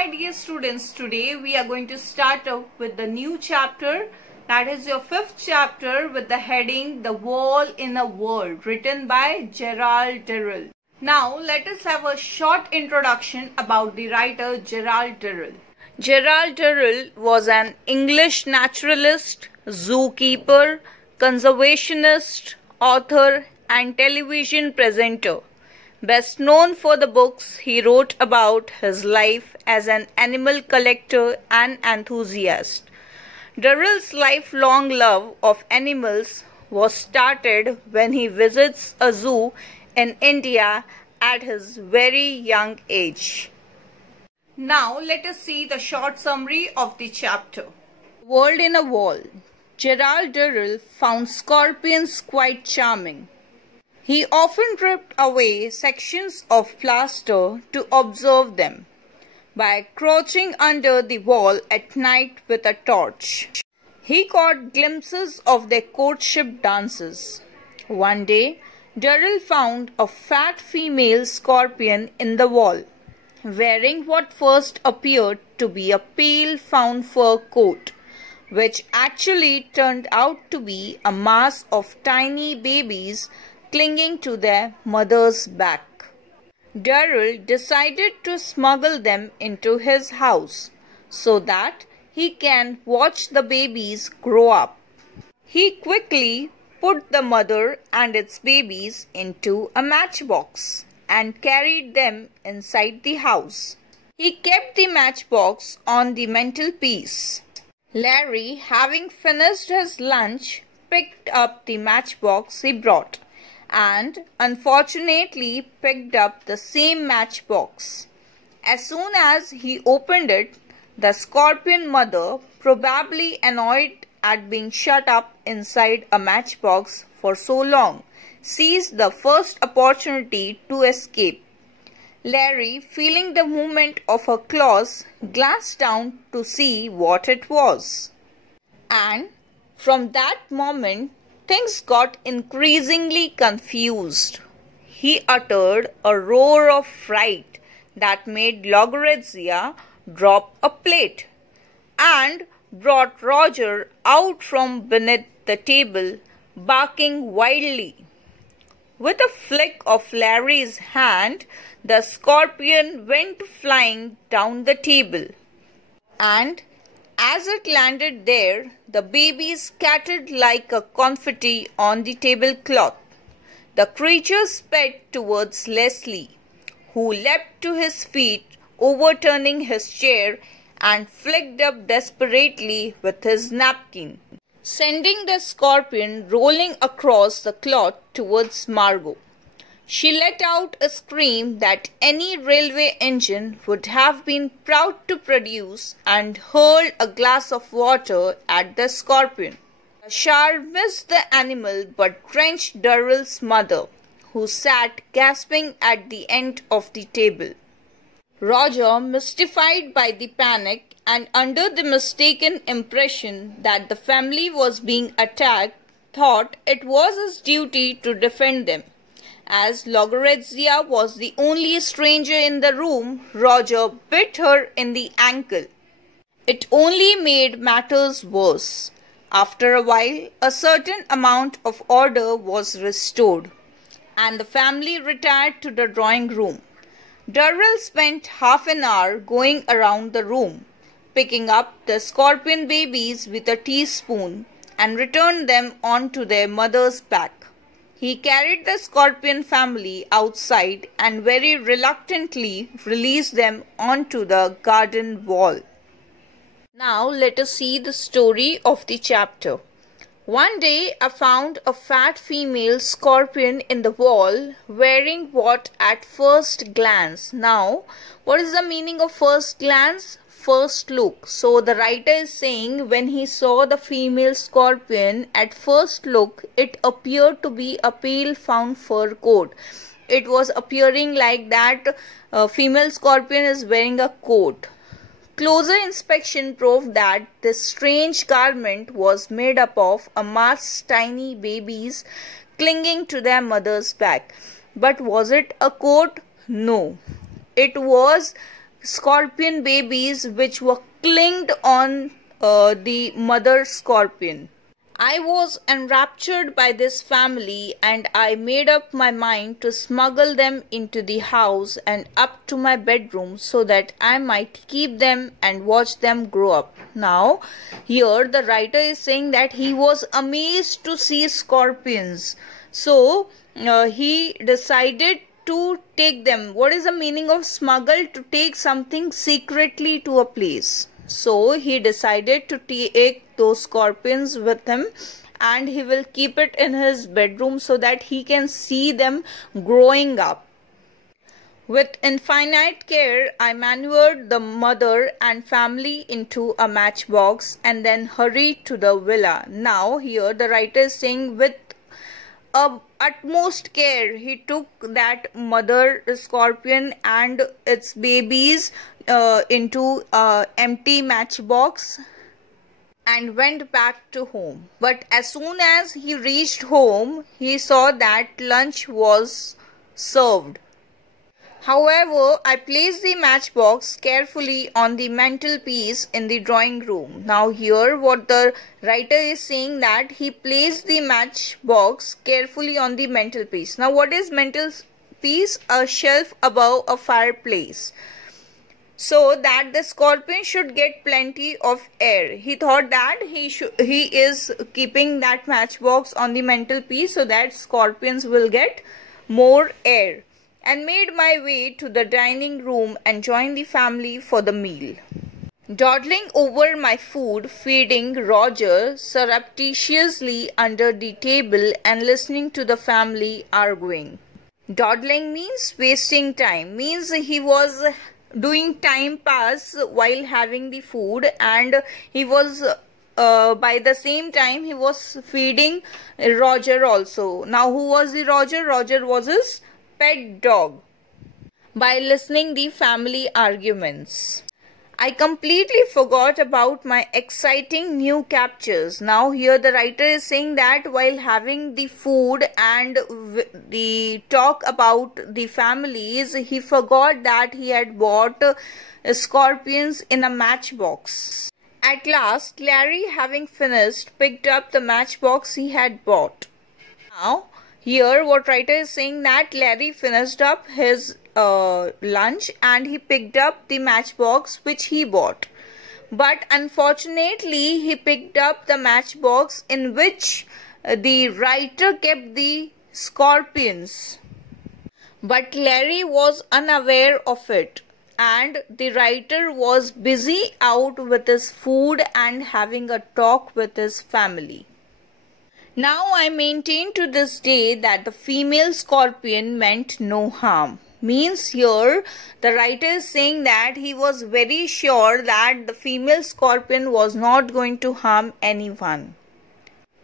my dear students, today we are going to start off with the new chapter, that is your 5th chapter, with the heading The Wall in a World, written by Gerald Durell. Now let us have a short introduction about the writer Gerald Durell. Gerald Durell was an English naturalist, zookeeper, conservationist, author and television presenter. Best known for the books he wrote about his life as an animal collector and enthusiast. Durell's lifelong love of animals was started when he visits a zoo in India at his very young age. Now let us see the short summary of the chapter. World in a Wall. Gerald Durell found scorpions quite charming. He often ripped away sections of plaster to observe them by crouching under the wall at night with a torch. He caught glimpses of their courtship dances. One day, Durell found a fat female scorpion in the wall, wearing what first appeared to be a pale fawn fur coat, which actually turned out to be a mass of tiny babies clinging to their mother's back. Durell decided to smuggle them into his house so that he can watch the babies grow up. He quickly put the mother and its babies into a matchbox and carried them inside the house. He kept the matchbox on the mantelpiece. Larry, having finished his lunch, picked up the matchbox he brought and unfortunately picked up the same matchbox. As soon as he opened it, the scorpion mother, probably annoyed at being shut up inside a matchbox for so long, seized the first opportunity to escape. Larry, feeling the movement of her claws, glanced down to see what it was. And from that moment, things got increasingly confused. He uttered a roar of fright that made Logarezia drop a plate and brought Roger out from beneath the table, barking wildly. With a flick of Larry's hand, the scorpion went flying down the table, and as it landed there, the babies scattered like a confetti on the tablecloth. The creature sped towards Leslie, who leapt to his feet, overturning his chair, and flicked up desperately with his napkin, sending the scorpion rolling across the cloth towards Margot. She let out a scream that any railway engine would have been proud to produce and hurled a glass of water at the scorpion. The shower missed the animal but drenched Durell's mother, who sat gasping at the end of the table. Roger, mystified by the panic and under the mistaken impression that the family was being attacked, thought it was his duty to defend them. As Logarezia was the only stranger in the room, Roger bit her in the ankle. It only made matters worse. After a while, a certain amount of order was restored, and the family retired to the drawing room. Durell spent half an hour going around the room, picking up the scorpion babies with a teaspoon and returned them onto their mother's back. He carried the scorpion family outside and very reluctantly released them onto the garden wall. Now let us see the story of the chapter. One day I found a fat female scorpion in the wall, wearing what at first glance. Now, what is the meaning of first glance? First look. So the writer is saying when he saw the female scorpion, at first look it appeared to be a pale fawn fur coat. It was appearing like that female scorpion is wearing a coat. Closer inspection proved that this strange garment was made up of a mass tiny babies clinging to their mother's back. But was it a coat? No. It was scorpion babies which were clinged on the mother scorpion. I was enraptured by this family, and I made up my mind to smuggle them into the house and up to my bedroom so that I might keep them and watch them grow up. Now, here the writer is saying that he was amazed to see scorpions. So, he decided to take them. What is the meaning of smuggle? To take something secretly to a place. So he decided to take those scorpions with him, and he will keep it in his bedroom so that he can see them growing up. With infinite care, I maneuvered the mother and family into a matchbox and then hurried to the villa. Now here the writer is saying with utmost care he took that mother scorpion and its babies into an empty matchbox and went back to home. But as soon as he reached home, he saw that lunch was served. However, I placed the matchbox carefully on the mantelpiece in the drawing room. Now here what the writer is saying, that he placed the matchbox carefully on the mantelpiece. Now what is mantelpiece? A shelf above a fireplace, so that the scorpion should get plenty of air. He thought that he is keeping that matchbox on the mantelpiece so that scorpions will get more air, and made my way to the dining room and joined the family for the meal. Dawdling over my food, feeding Roger surreptitiously under the table and listening to the family arguing. Dawdling means wasting time, means he was doing time pass while having the food, and he was by the same time he was feeding Roger also. Now who was the Roger? Roger was his pet dog. By listening the family arguments, I completely forgot about my exciting new captures. Now here the writer is saying that while having the food and the talk about the families, he forgot that he had bought scorpions in a matchbox. At last, Larry, having finished, picked up the matchbox he had bought. Now here what writer is saying, that Larry finished up his lunch and he picked up the matchbox which he bought. But unfortunately he picked up the matchbox in which the writer kept the scorpions. But Larry was unaware of it, and the writer was busy out with his food and having a talk with his family. Now I maintain to this day that the female scorpion meant no harm. Means here the writer is saying that he was very sure that the female scorpion was not going to harm anyone.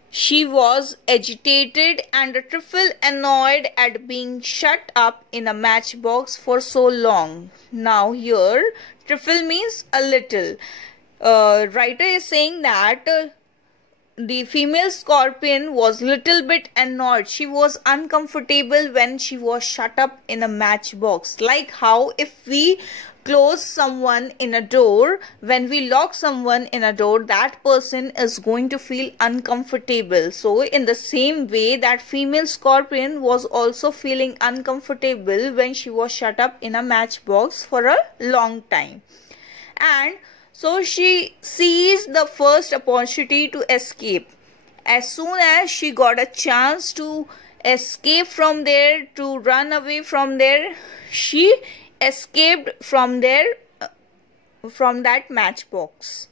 She was agitated and a trifle annoyed at being shut up in a matchbox for so long. Now here trifle means a little. Writer is saying that the female scorpion was little bit annoyed. She was uncomfortable when she was shut up in a matchbox. Like how if we close someone in a door, when we lock someone in a door, that person is going to feel uncomfortable. So in the same way, that female scorpion was also feeling uncomfortable when she was shut up in a matchbox for a long time. And so she seized the first opportunity to escape. As soon as she got a chance to escape from there, to run away from there, she escaped from there, from that matchbox.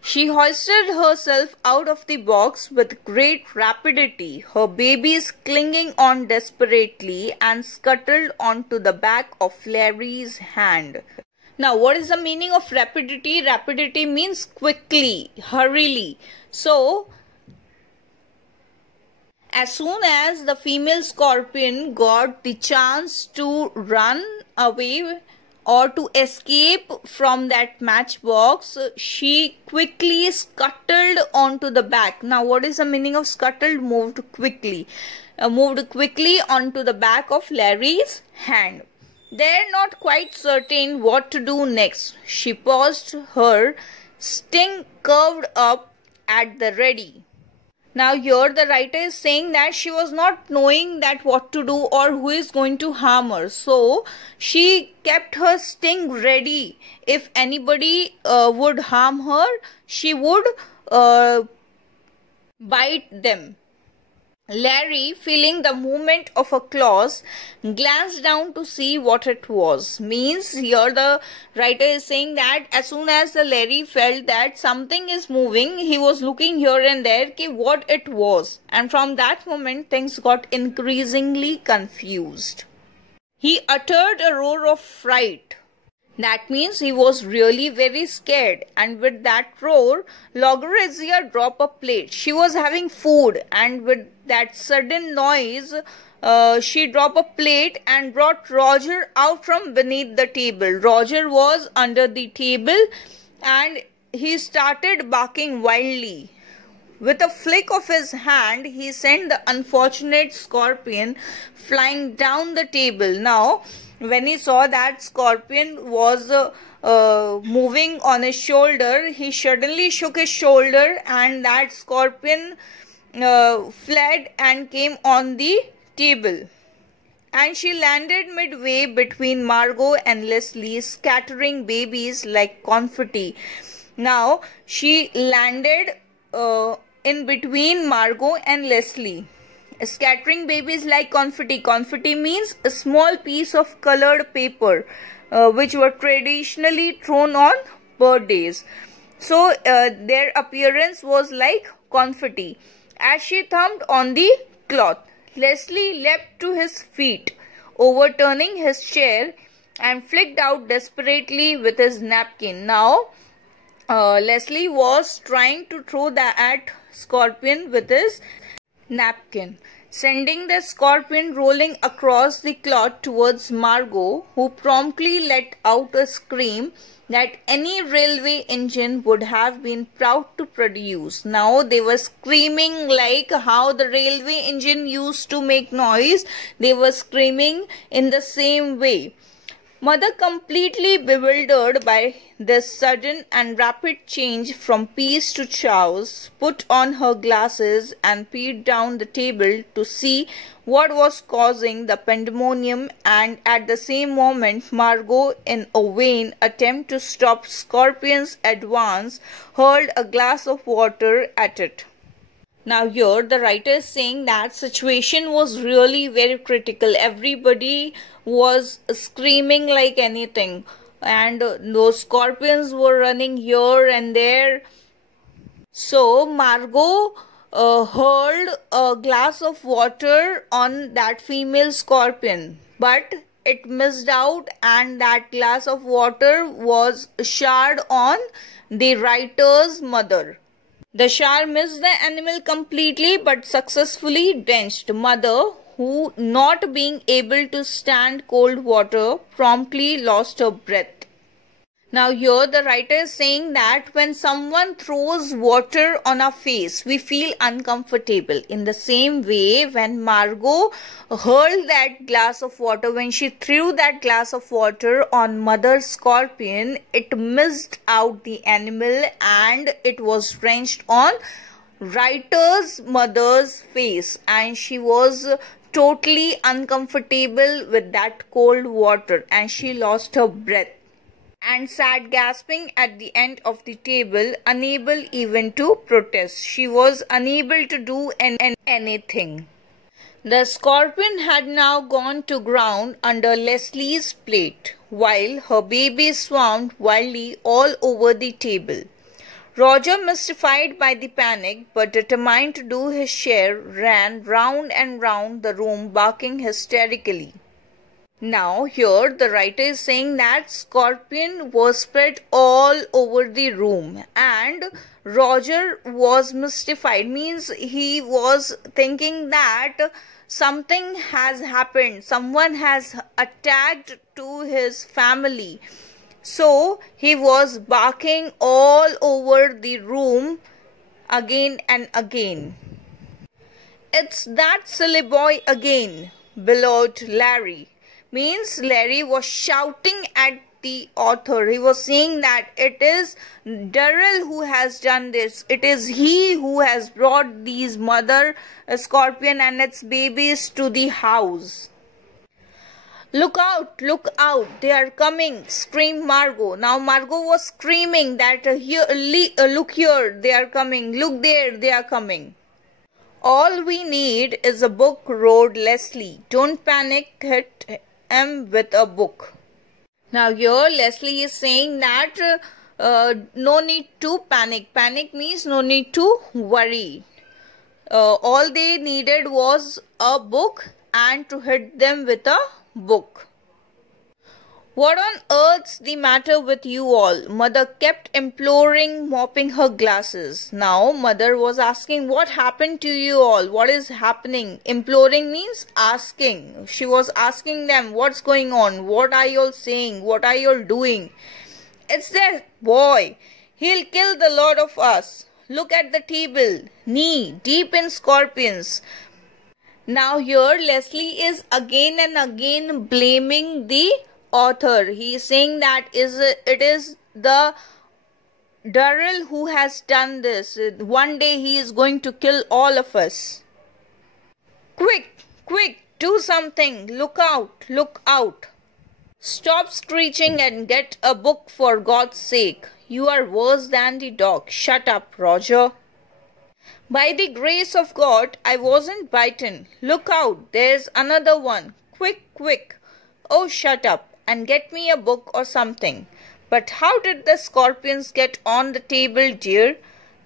She hoisted herself out of the box with great rapidity, her babies clinging on desperately, and scuttled onto the back of Larry's hand. Now, what is the meaning of rapidity? Rapidity means quickly, hurriedly. So, as soon as the female scorpion got the chance to run away or to escape from that matchbox, she quickly scuttled onto the back. Now, what is the meaning of scuttled? Moved quickly onto the back of Larry's hand. There not quite certain what to do next, she paused, her sting curved up at the ready. Now here the writer is saying that she was not knowing that what to do or who is going to harm her. So she kept her sting ready. If anybody would harm her, she would bite them. Larry, feeling the movement of her claws, glanced down to see what it was. Means here the writer is saying that as soon as the Larry felt that something is moving, he was looking here and there what it was. And from that moment, things got increasingly confused. He uttered a roar of fright. That means he was really very scared, and with that roar, Logarezia dropped a plate. She was having food, and with that sudden noise, she dropped a plate and brought Roger out from beneath the table. Roger was under the table and he started barking wildly. With a flick of his hand, he sent the unfortunate scorpion flying down the table. Now, when he saw that scorpion was moving on his shoulder, he suddenly shook his shoulder and that scorpion fled and came on the table. And she landed midway between Margot and Leslie, scattering babies like confetti. Now, she landed in between Margot and Leslie, scattering babies like confetti. Confetti means a small piece of colored paper which were traditionally thrown on birthdays. So their appearance was like confetti. As she thumped on the cloth, Leslie leapt to his feet, overturning his chair, and flicked out desperately with his napkin. Now Leslie was trying to throw that scorpion with his napkin, sending the scorpion rolling across the cloth towards Margot, who promptly let out a scream that any railway engine would have been proud to produce. Now they were screaming like how the railway engine used to make noise. They were screaming in the same way. Mother, completely bewildered by this sudden and rapid change from peace to chows, put on her glasses and peered down the table to see what was causing the pandemonium, and at the same moment Margot, in a vain attempt to stop Scorpion's advance, hurled a glass of water at it. Now here the writer is saying that situation was really very critical. Everybody was screaming like anything and those scorpions were running here and there. So Margot hurled a glass of water on that female scorpion, but it missed out and that glass of water was showered on the writer's mother. The shower missed the animal completely but successfully drenched Mother, who, not being able to stand cold water, promptly lost her breath. Now here the writer is saying that when someone throws water on our face, we feel uncomfortable. In the same way, when Margot hurled that glass of water, when she threw that glass of water on Mother Scorpion, it missed out the animal and it was drenched on writer's mother's face, and she was totally uncomfortable with that cold water and she lost her breath and sat gasping at the end of the table, unable even to protest. She was unable to do anything. The scorpion had now gone to ground under Leslie's plate, while her baby swarmed wildly all over the table. Roger, mystified by the panic but determined to do his share, ran round and round the room barking hysterically. Now here the writer is saying that scorpion was spread all over the room and Roger was mystified, means he was thinking that something has happened, someone has attacked to his family. So he was barking all over the room again and again. "It's that silly boy again," bellowed Larry. Means Larry was shouting at the author. He was saying that it is Durell who has done this. It is he who has brought these mother scorpion and its babies to the house. Look out, they are coming, screamed Margot. Now Margot was screaming that look here, they are coming, look there, they are coming. All we need is a book, roared Leslie. Don't panic, hit him with a book. Now here Leslie is saying that no need to panic. Panic means no need to worry. All they needed was a book and to hit them with a book. What on earth's the matter with you all? Mother kept imploring, mopping her glasses. Now Mother was asking, what happened to you all? What is happening? Imploring means asking. She was asking them, what's going on? What are you all saying? What are you all doing? It's that boy. He'll kill the lot of us. Look at the table. Knee deep in scorpions. Now here Leslie is again and again blaming the author. He is saying that it is the Durell who has done this. One day he is going to kill all of us. Quick, do something. Look out. Stop screeching and get a book for God's sake. You are worse than the dog. Shut up, Roger. By the grace of God, I wasn't bitten. Look out, there's another one. Quick. Oh, shut up and get me a book or something. But how did the scorpions get on the table, dear?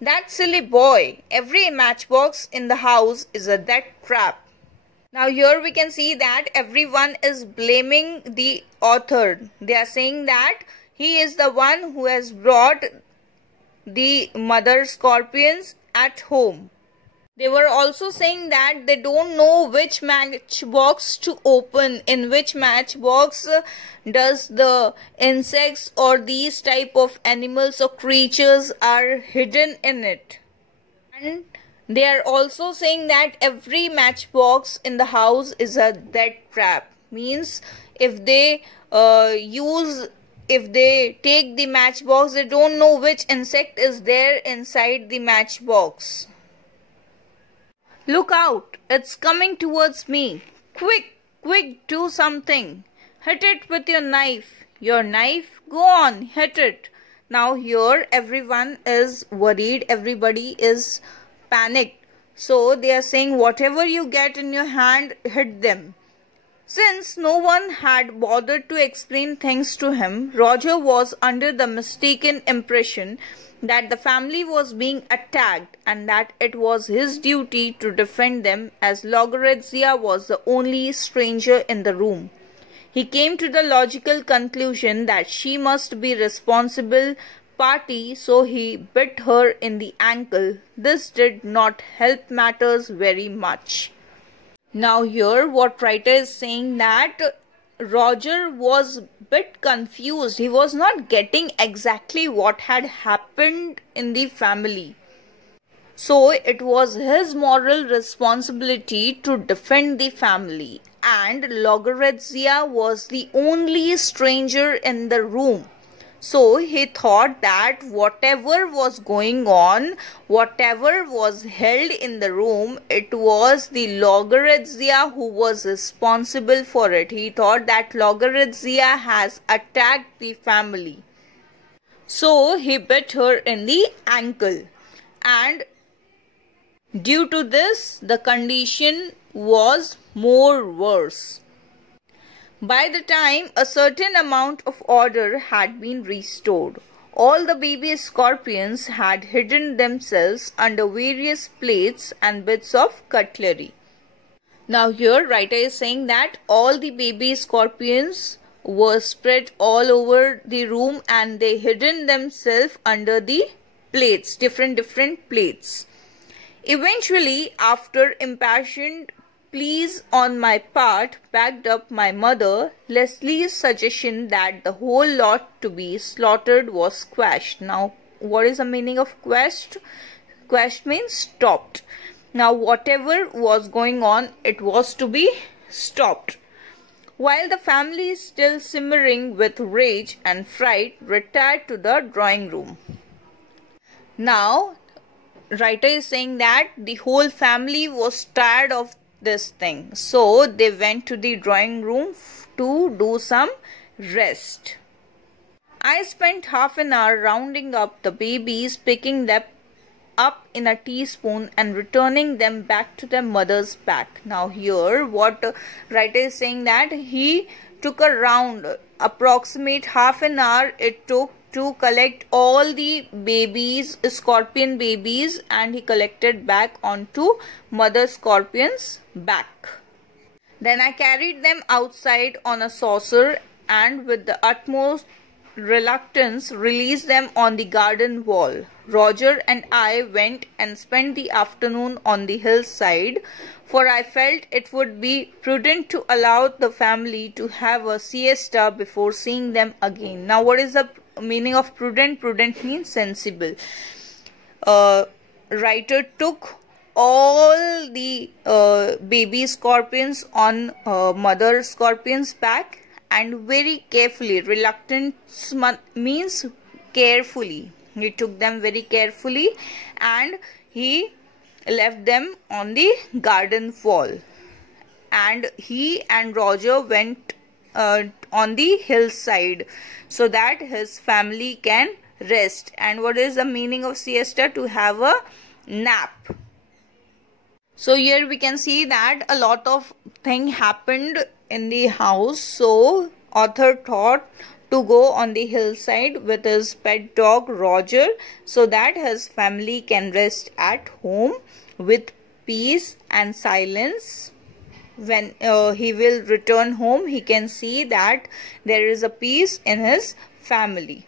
That silly boy. Every matchbox in the house is a death trap. Now here we can see that everyone is blaming the author. They are saying that he is the one who has brought the mother scorpions at home. They were also saying that they don't know which matchbox to open. In which matchbox does the insects or these type of animals or creatures are hidden in it. And they are also saying that every matchbox in the house is a death trap. Means if they take the matchbox, they don't know which insect is there inside the matchbox. Look out, it's coming towards me. Quick, do something. Hit it with your knife. Your knife? Go on, hit it. Now here everyone is worried, everybody is panicked. So they are saying whatever you get in your hand, hit them. Since no one had bothered to explain things to him, Roger was under the mistaken impression that the family was being attacked and that it was his duty to defend them, as Logarithia was the only stranger in the room. He came to the logical conclusion that she must be responsible party, so he bit her in the ankle. This did not help matters very much. Now here what writer is saying that Roger was bit confused. He was not getting exactly what had happened in the family. So it was his moral responsibility to defend the family, and Logarithia was the only stranger in the room. So he thought that whatever was going on, whatever was held in the room, it was the Logarithia who was responsible for it. He thought that Logarithia has attacked the family. So he bit her in the ankle, and due to this, the condition was more worse. By the time a certain amount of order had been restored, all the baby scorpions had hidden themselves under various plates and bits of cutlery. Now here writer is saying that all the baby scorpions were spread all over the room and they hidden themselves under the plates, different plates. Eventually, after impassioned pleas on my part backed up my mother, Leslie's suggestion that the whole lot to be slaughtered was quashed. Now, what is the meaning of quashed? Quashed means stopped. Now, whatever was going on, it was to be stopped. while the family, still simmering with rage and fright, retired to the drawing room. Now, writer is saying that the whole family was tired of this thing, so they went to the drawing room to do some rest. I spent half an hour rounding up the babies, picking them up in a teaspoon and returning them back to their mother's back. Now here what writer is saying that he took a round, approximate half an hour it took to collect all the babies, scorpion babies, and he collected back onto mother scorpion's back. Then I carried them outside on a saucer and with the utmost reluctance released them on the garden wall. Roger and I went and spent the afternoon on the hillside, for I felt it would be prudent to allow the family to have a siesta before seeing them again. Now what is the meaning of prudent? Prudent means sensible. Writer took all the baby scorpions on mother scorpion's back and very carefully, reluctant means carefully, he took them very carefully and he left them on the garden wall, and he and Roger went on the hillside so that his family can rest. And what is the meaning of siesta? To have a nap. So here we can see that a lot of things happened in the house, so author thought to go on the hillside with his pet dog Roger so that his family can rest at home with peace and silence. When he will return home, he can see that there is a peace in his family.